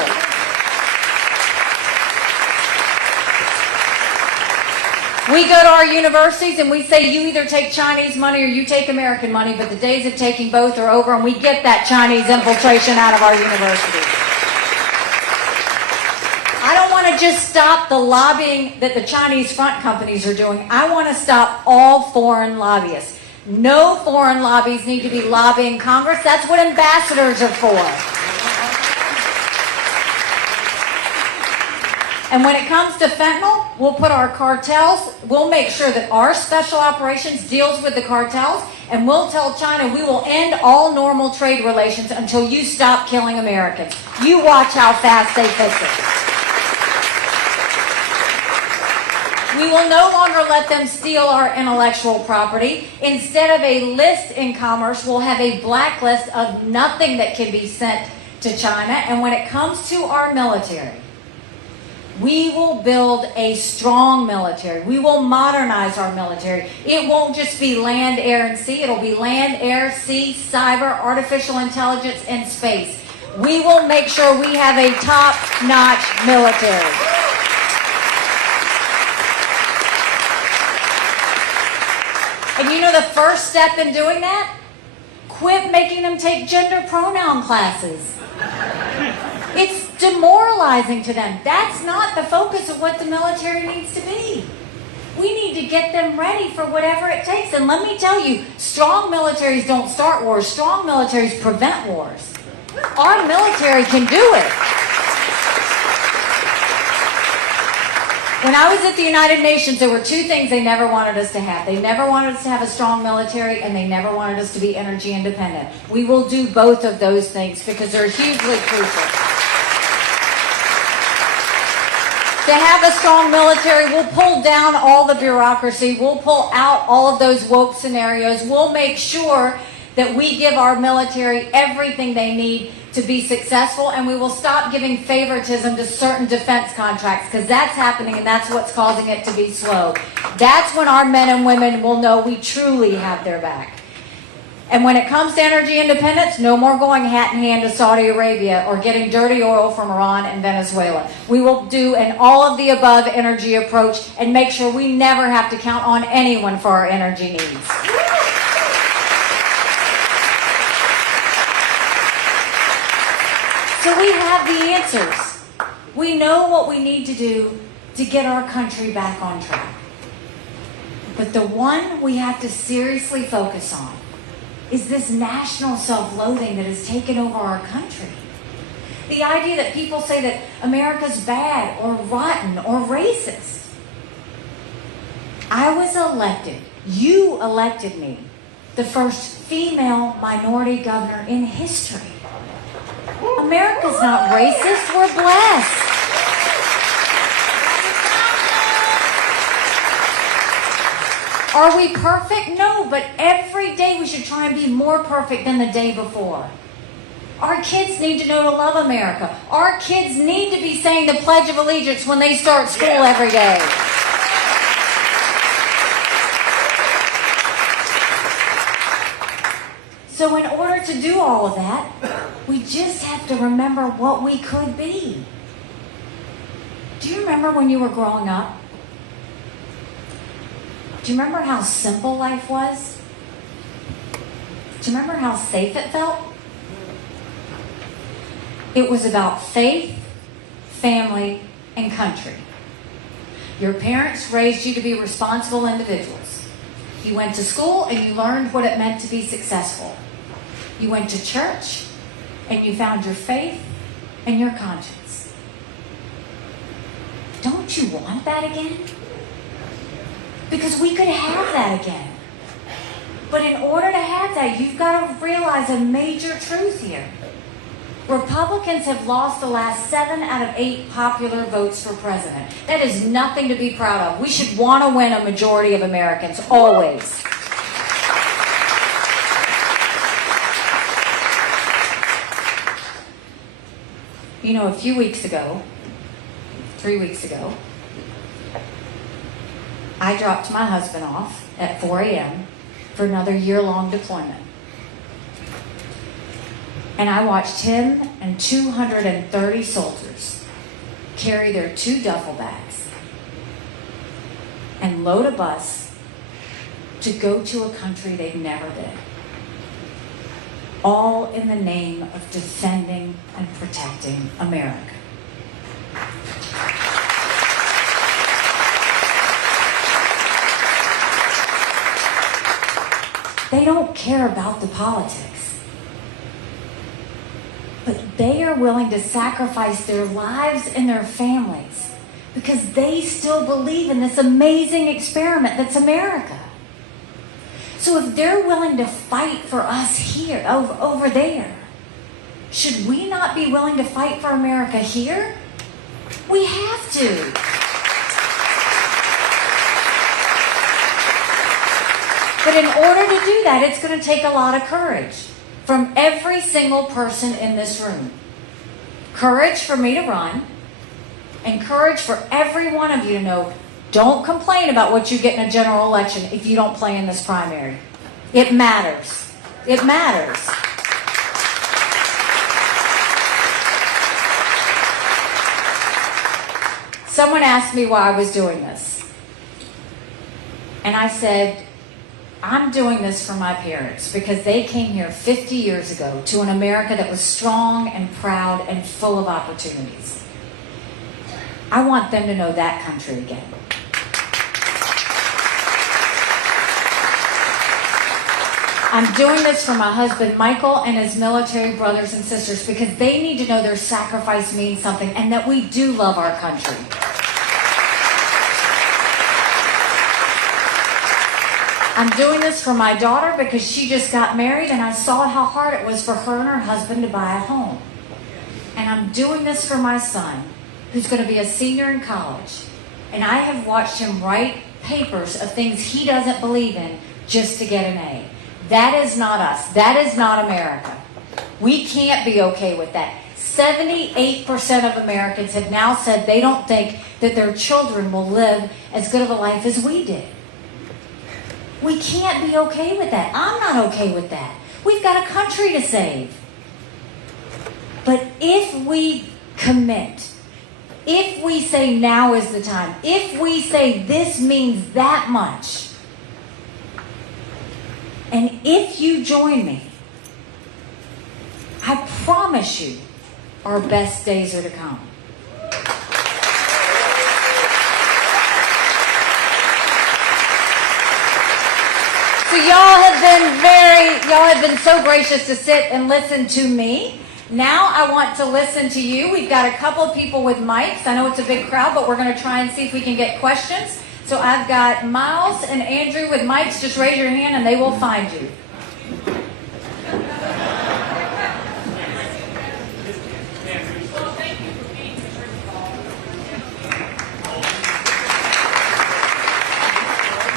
We go to our universities and we say, you either take Chinese money or you take American money, but the days of taking both are over, and we get that Chinese infiltration out of our universities. I don't want to just stop the lobbying that the Chinese front companies are doing. I want to stop all foreign lobbyists. No foreign lobbies need to be lobbying Congress. That's what ambassadors are for. And when it comes to fentanyl, we'll put our cartels, we'll make sure that our special operations deals with the cartels, and we'll tell China we will end all normal trade relations until you stop killing Americans. You watch how fast they fix it. We will no longer let them steal our intellectual property. Instead of a list in commerce, we'll have a blacklist of nothing that can be sent to China. And when it comes to our military, we will build a strong military. We will modernize our military. It won't just be land, air, and sea. It'll be land, air, sea, cyber, artificial intelligence, and space. We will make sure we have a top-notch military. And you know the first step in doing that? Quit making them take gender pronoun classes. It's demoralizing to them. That's not the focus of what the military needs to be. We need to get them ready for whatever it takes. And let me tell you, strong militaries don't start wars. Strong militaries prevent wars. Our military can do it. When I was at the United Nations, there were two things they never wanted us to have. They never wanted us to have a strong military, and they never wanted us to be energy independent. We will do both of those things because they're hugely crucial. To have a strong military, we'll pull down all the bureaucracy. We'll pull out all of those woke scenarios. We'll make sure that we give our military everything they need to be successful, and we will stop giving favoritism to certain defense contracts, because that's happening and that's what's causing it to be slow. That's when our men and women will know we truly have their back. And when it comes to energy independence, no more going hat in hand to Saudi Arabia or getting dirty oil from Iran and Venezuela. We will do an all-of-the-above energy approach and make sure we never have to count on anyone for our energy needs. So we have the answers. We know what we need to do to get our country back on track. But the one we have to seriously focus on is this national self-loathing that has taken over our country. The idea that people say that America's bad or rotten or racist. I was elected, you elected me, the first female minority governor in history. America's not racist, we're blessed. Are we perfect? No, but every day we should try and be more perfect than the day before. Our kids need to know to love America. Our kids need to be saying the Pledge of Allegiance when they start school every day. So in order to do all of that, we just have to remember what we could be. Do you remember when you were growing up? Do you remember how simple life was? Do you remember how safe it felt? It was about faith, family, and country. Your parents raised you to be responsible individuals. You went to school and you learned what it meant to be successful. You went to church and you found your faith and your conscience. Don't you want that again? Because we could have that again. But in order to have that, you've got to realize a major truth here. Republicans have lost the last 7 out of 8 popular votes for president. That is nothing to be proud of. We should want to win a majority of Americans, always. You know, a few weeks ago, 3 weeks ago, I dropped my husband off at 4 a.m. for another year-long deployment. And I watched him and 230 soldiers carry their 2 duffel bags and load a bus to go to a country they've never been. All in the name of defending and protecting America. They don't care about the politics. But they are willing to sacrifice their lives and their families because they still believe in this amazing experiment that's America. So if they're willing to fight for us here, over there, should we not be willing to fight for America here? We have to. But in order to do that, it's going to take a lot of courage from every single person in this room. Courage for me to run, and courage for every one of you to know, don't complain about what you get in a general election if you don't play in this primary. It matters. It matters. Someone asked me why I was doing this. And I said, I'm doing this for my parents because they came here 50 years ago to an America that was strong and proud and full of opportunities. I want them to know that country again. I'm doing this for my husband Michael and his military brothers and sisters because they need to know their sacrifice means something and that we do love our country. I'm doing this for my daughter because she just got married and I saw how hard it was for her and her husband to buy a home. And I'm doing this for my son, who's going to be a senior in college. And I have watched him write papers of things he doesn't believe in just to get an A. That is not us. That is not America. We can't be okay with that. 78% of Americans have now said they don't think that their children will live as good of a life as we did. We can't be okay with that. I'm not okay with that. We've got a country to save. But if we commit, if we say now is the time, if we say this means that much, and if you join me, I promise you our best days are to come. So y'all have been so gracious to sit and listen to me. Now I want to listen to you. We've got a couple of people with mics. I know it's a big crowd, but we're going to try and see if we can get questions. So I've got Miles and Andrew with mics. Just raise your hand and they will find you.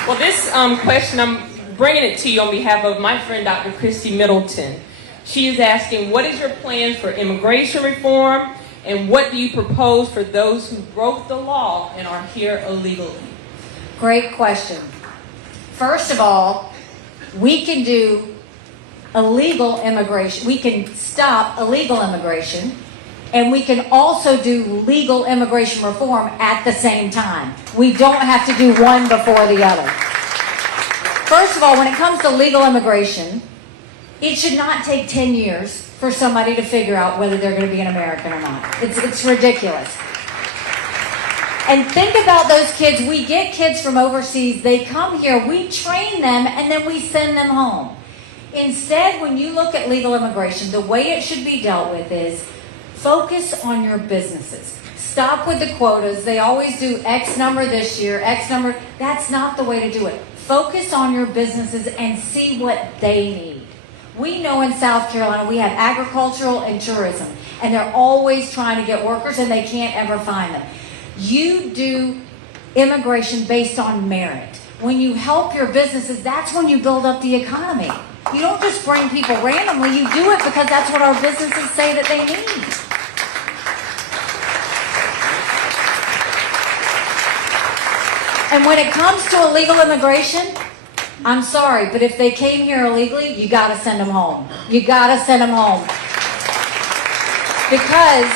Well, this question, I'm bringing it to you on behalf of my friend, Dr. Christy Middleton. She is asking, what is your plan for immigration reform, and what do you propose for those who broke the law and are here illegally? Great question. First of all, we can do illegal immigration. We can stop illegal immigration, and we can also do legal immigration reform at the same time. We don't have to do one before the other. First of all, when it comes to legal immigration, it should not take 10 years for somebody to figure out whether they're going to be an American or not. It's ridiculous. And think about those kids. We get kids from overseas. They come here. We train them, and then we send them home. Instead, when you look at legal immigration, the way it should be dealt with is Focus on your businesses. Stop with the quotas. They always do X number this year, X number. That's not the way to do it. Focus on your businesses and see what they need. We know in South Carolina we have agricultural and tourism, and they're always trying to get workers and they can't ever find them. You do immigration based on merit. When you help your businesses, that's when you build up the economy. You don't just bring people randomly, you do it because that's what our businesses say that they need. And when it comes to illegal immigration, I'm sorry, but if they came here illegally, you gotta send them home. You gotta send them home. Because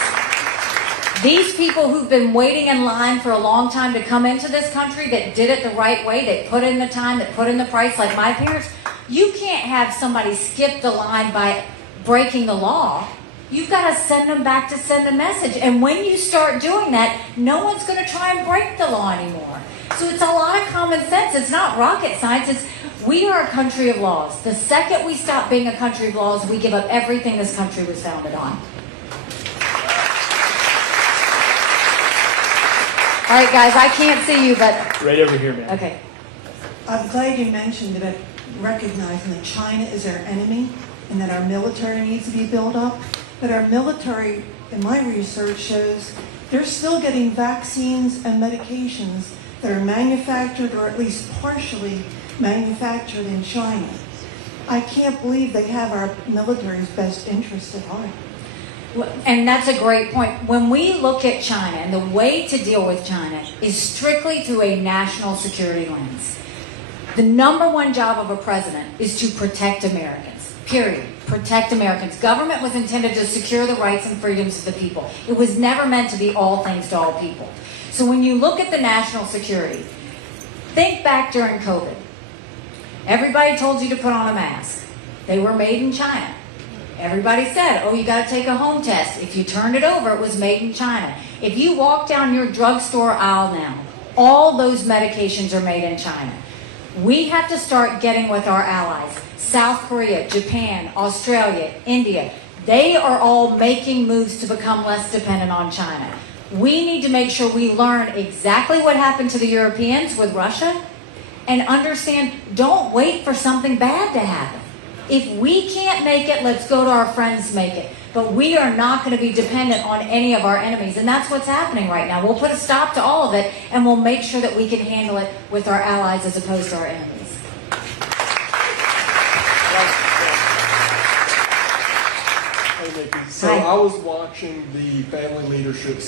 these people who've been waiting in line for a long time to come into this country, that did it the right way, they put in the time, that put in the price, like my parents, you can't have somebody skip the line by breaking the law. You've got to send them back to send a message. And when you start doing that, no one's going to try and break the law anymore. So it's a lot of common sense. It's not rocket science. We are a country of laws. The second we stop being a country of laws, we give up everything this country was founded on. All right, guys, I can't see you, but... Right over here, man. Okay. I'm glad you mentioned about recognizing that China is our enemy and that our military needs to be built up. But our military, in my research, shows they're still getting vaccines and medications that are manufactured or at least partially manufactured in China. I can't believe they have our military's best interest at heart. And that's a great point. When we look at China, and the way to deal with China is strictly through a national security lens. The number one job of a president is to protect Americans, period. Protect Americans. Government was intended to secure the rights and freedoms of the people. It was never meant to be all things to all people. So when you look at the national security, think back during COVID. Everybody told you to put on a mask. They were made in China. Everybody said, oh, you got to take a home test. If you turned it over, it was made in China. If you walk down your drugstore aisle now, all those medications are made in China. We have to start getting with our allies. South Korea, Japan, Australia, India. They are all making moves to become less dependent on China. We need to make sure we learn exactly what happened to the Europeans with Russia and understand, don't wait for something bad to happen. If we can't make it, let's go to our friends to make it. But we are not going to be dependent on any of our enemies. And that's what's happening right now. We'll put a stop to all of it, and we'll make sure that we can handle it with our allies as opposed to our enemies. Hey, Nikki. So Hi. I was watching the Family Leadership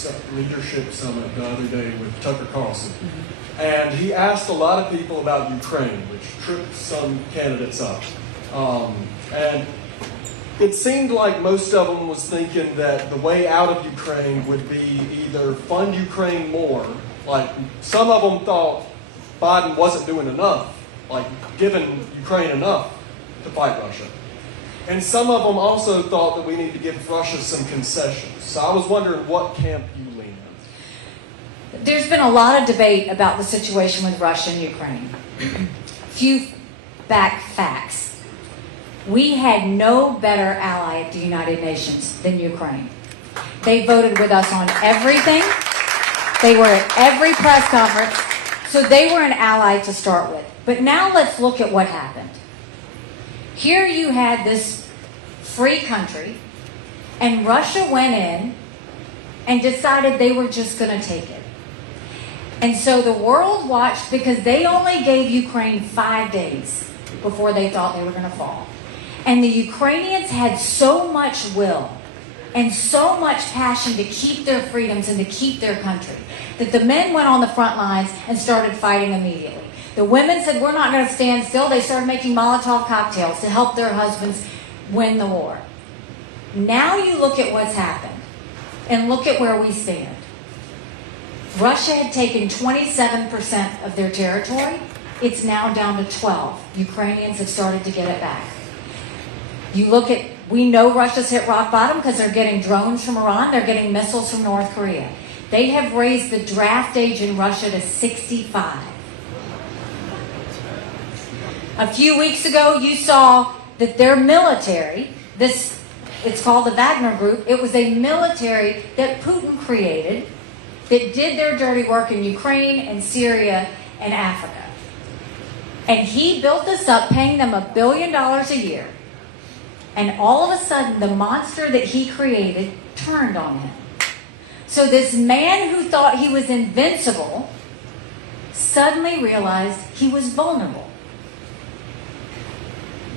Summit the other day with Tucker Carlson. And he asked a lot of people about Ukraine, which tripped some candidates up. And it seemed like most of them was thinking that the way out of Ukraine would be either fund Ukraine more, like some of them thought Biden wasn't doing enough, like giving Ukraine enough to fight Russia. And some of them also thought that we need to give Russia some concessions. So I was wondering what camp you lean on. There's been a lot of debate about the situation with Russia and Ukraine. Few back facts. We had no better ally at the United Nations than Ukraine. They voted with us on everything. They were at every press conference. So they were an ally to start with. But now let's look at what happened. Here you had this free country, and Russia went in and decided they were just going to take it. And so the world watched because they only gave Ukraine 5 days before they thought they were going to fall. And the Ukrainians had so much will and so much passion to keep their freedoms and to keep their country that the men went on the front lines and started fighting immediately. The women said, we're not going to stand still. They started making Molotov cocktails to help their husbands win the war. Now you look at what's happened and look at where we stand. Russia had taken 27% of their territory. It's now down to 12. Ukrainians have started to get it back. You look at, we know Russia's hit rock bottom because they're getting drones from Iran, they're getting missiles from North Korea. They have raised the draft age in Russia to 65. A few weeks ago, you saw that their military, this It's called the Wagner Group. It was a military that Putin created that did their dirty work in Ukraine and Syria and Africa. And he built this up, paying them $1 billion a year. And all of a sudden, the monster that he created turned on him. So this man who thought he was invincible suddenly realized he was vulnerable.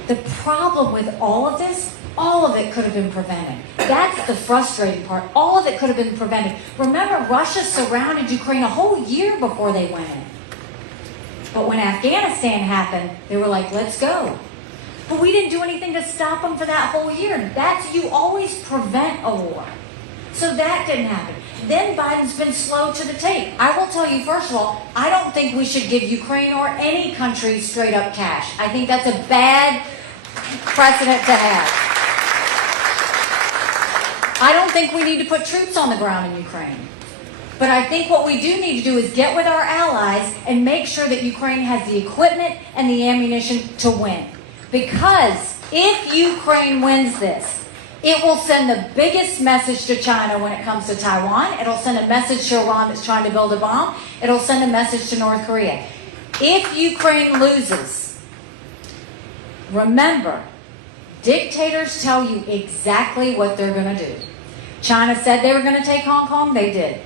The problem with all of this, all of it could have been prevented. That's the frustrating part. All of it could have been prevented. Remember, Russia surrounded Ukraine a whole year before they went in. But when Afghanistan happened, they were like, let's go. But we didn't do anything to stop them for that whole year. You always prevent a war. So that didn't happen. Then Biden's been slow to the tape. I will tell you, first of all, I don't think we should give Ukraine or any country straight up cash. I think that's a bad precedent to have. I don't think we need to put troops on the ground in Ukraine. But I think what we do need to do is get with our allies and make sure that Ukraine has the equipment and the ammunition to win. Because if Ukraine wins this, it will send the biggest message to China when it comes to Taiwan. It'll send a message to Iran that's trying to build a bomb. It'll send a message to North Korea. If Ukraine loses, remember, dictators tell you exactly what they're going to do. China said they were going to take Hong Kong. They did.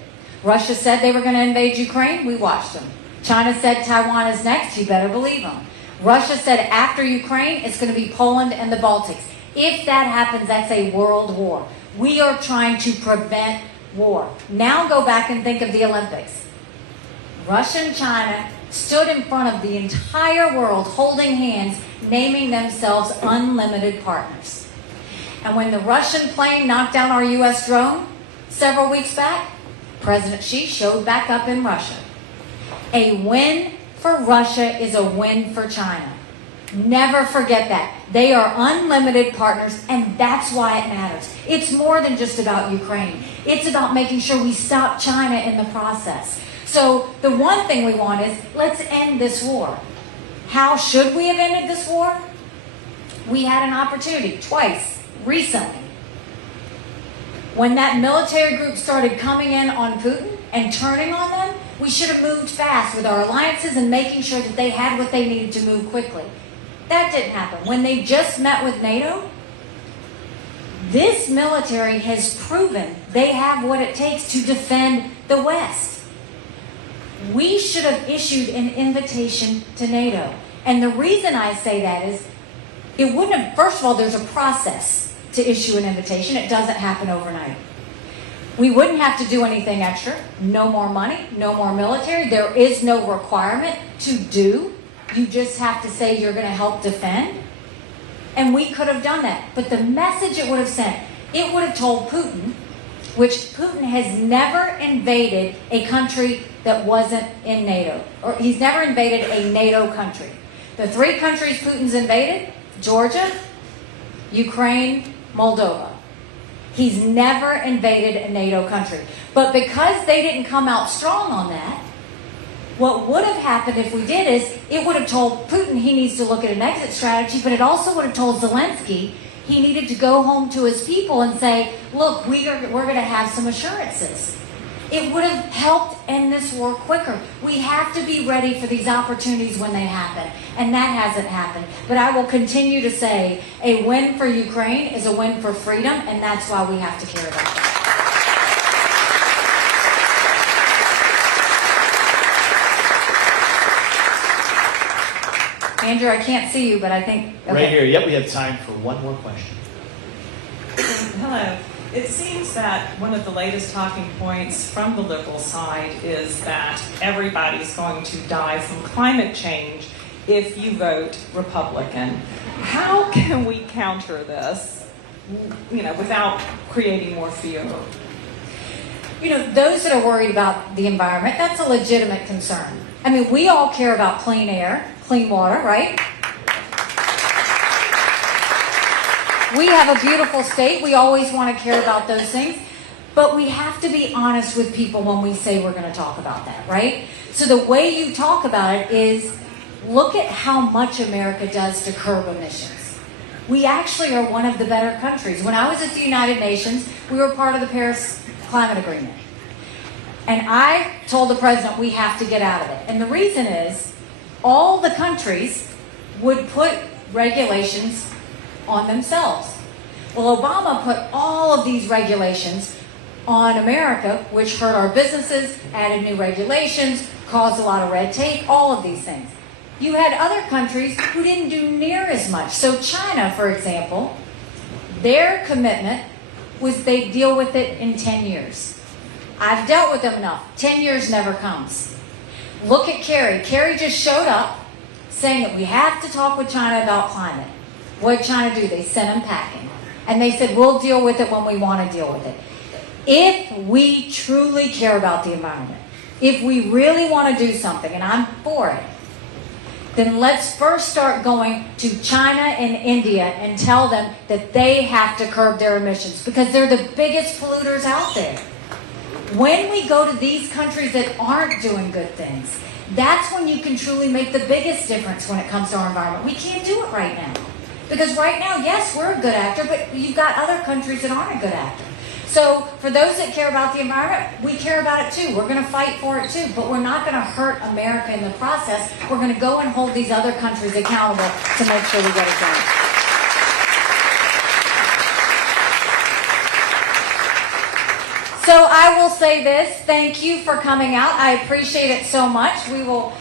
Russia said they were going to invade Ukraine. We watched them. China said Taiwan is next. You better believe them. Russia said after Ukraine, it's going to be Poland and the Baltics. If that happens, that's a world war. We are trying to prevent war. Now go back and think of the Olympics. Russia and China stood in front of the entire world holding hands, naming themselves unlimited partners. And when the Russian plane knocked down our U.S. drone several weeks back, President Xi showed back up in Russia. A win for Russia is a win for China. Never forget that. They are unlimited partners, and that's why it matters. It's more than just about Ukraine. It's about making sure we stop China in the process. So the one thing we want is, let's end this war. How should we have ended this war? We had an opportunity twice recently. When that military group started coming in on Putin and turning on them, we should have moved fast with our alliances and making sure that they had what they needed to move quickly. That didn't happen. When they just met with NATO, this military has proven they have what it takes to defend the West. We should have issued an invitation to NATO. And the reason I say that is, it wouldn't have, first of all, there's a process to issue an invitation. It doesn't happen overnight. We wouldn't have to do anything extra. No more money, no more military. There is no requirement to do. You just have to say you're going to help defend. And we could have done that. But the message it would have sent, it would have told Putin, which Putin has never invaded a country that wasn't in NATO. Or he's never invaded a NATO country. The three countries Putin's invaded, Georgia, Ukraine, Moldova. He's never invaded a NATO country. But because they didn't come out strong on that, what would have happened if we did is, it would have told Putin he needs to look at an exit strategy, but it also would have told Zelensky he needed to go home to his people and say, look, we're going to have some assurances. It would have helped end this war quicker. We have to be ready for these opportunities when they happen, and that hasn't happened. But I will continue to say a win for Ukraine is a win for freedom, and that's why we have to care about it. Andrew, I can't see you, but I think... Okay. Right here. Yep, we have time for one more question. Hello. It seems that one of the latest talking points from the liberal side is that everybody's going to die from climate change if you vote Republican. How can we counter this, without creating more fear? Those that are worried about the environment, that's a legitimate concern. I mean, we all care about clean air, clean water, right? We have a beautiful state. We always want to care about those things. But we have to be honest with people when we say we're going to talk about that, right? So the way you talk about it is, look at how much America does to curb emissions. We actually are one of the better countries. When I was at the United Nations, we were part of the Paris Climate Agreement. And I told the president we have to get out of it. And the reason is all the countries would put regulations on themselves. Well, Obama put all of these regulations on America, which hurt our businesses, added new regulations, caused a lot of red tape, all of these things. You had other countries who didn't do near as much. So China, for example, their commitment was they deal with it in 10 years. I've dealt with them enough. 10 years never comes. Look at Kerry. Kerry just showed up saying that we have to talk with China about climate. What did China do? They sent them packing. And they said, we'll deal with it when we want to deal with it. If we truly care about the environment, if we really want to do something, and I'm for it, then let's first start going to China and India and tell them that they have to curb their emissions because they're the biggest polluters out there. When we go to these countries that aren't doing good things, that's when you can truly make the biggest difference when it comes to our environment. We can't do it right now. Because right now, yes, we're a good actor, but you've got other countries that aren't a good actor. So for those that care about the environment, we care about it too. We're going to fight for it too, but we're not going to hurt America in the process. We're going to go and hold these other countries accountable to make sure we get it done. So I will say this, thank you for coming out. I appreciate it so much. We will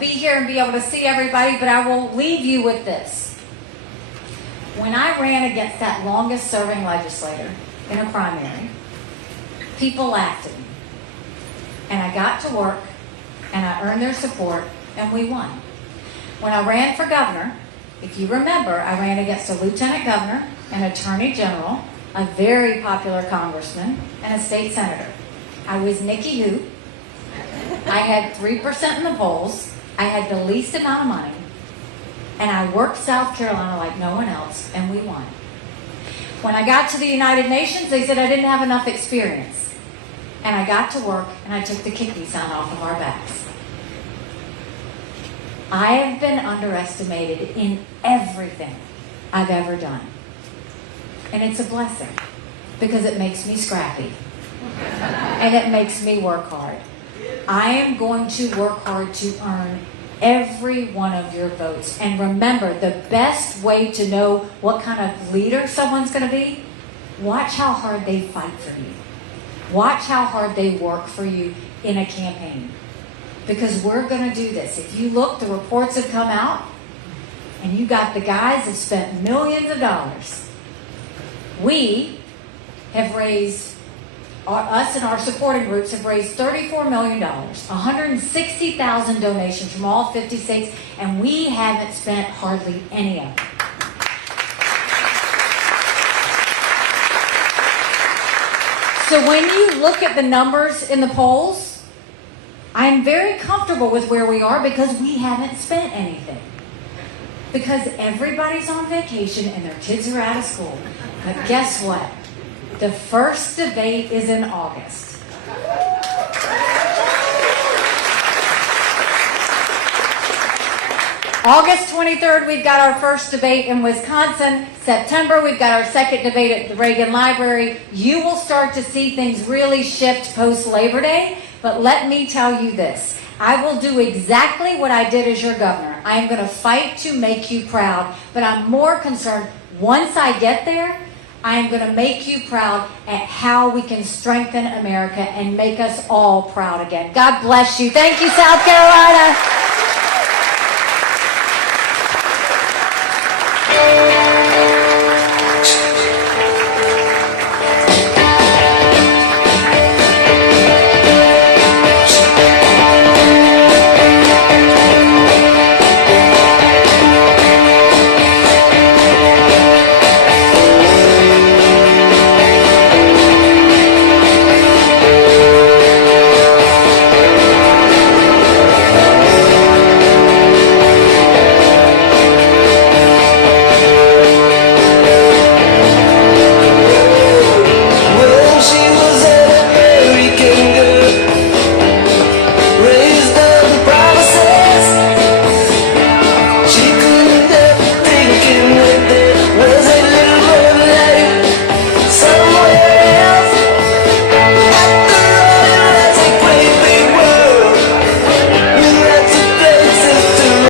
be here and be able to see everybody, but I will leave you with this. When I ran against that longest serving legislator in a primary, people laughed at me. And I got to work, and I earned their support, and we won. When I ran for governor, if you remember, I ran against a lieutenant governor, an attorney general, a very popular congressman, and a state senator. I was Nikki Who. I had 3% in the polls. I had the least amount of money. And I worked South Carolina like no one else, and we won. When I got to the United Nations, they said I didn't have enough experience. And I got to work, and I took the kidney sign off of our backs. I have been underestimated in everything I've ever done. And it's a blessing, because it makes me scrappy. And it makes me work hard. I am going to work hard to earn every one of your votes. And remember, the best way to know what kind of leader someone's going to be, watch how hard they fight for you. Watch how hard they work for you in a campaign. Because we're going to do this. If you look, the reports have come out, and you got the guys that spent millions of dollars. We have raised, us and our supporting groups have raised $34 million, 160,000 donations from all 50 states, and we haven't spent hardly any of it. So when you look at the numbers in the polls, I'm very comfortable with where we are because we haven't spent anything. Because everybody's on vacation and their kids are out of school. But guess what? The first debate is in August. August 23rd, we've got our first debate in Wisconsin. September, we've got our second debate at the Reagan Library. You will start to see things really shift post-Labor Day. But let me tell you this. I will do exactly what I did as your governor. I am going to fight to make you proud. But I'm more concerned, once I get there, I am going to make you proud at how we can strengthen America and make us all proud again. God bless you. Thank you, South Carolina.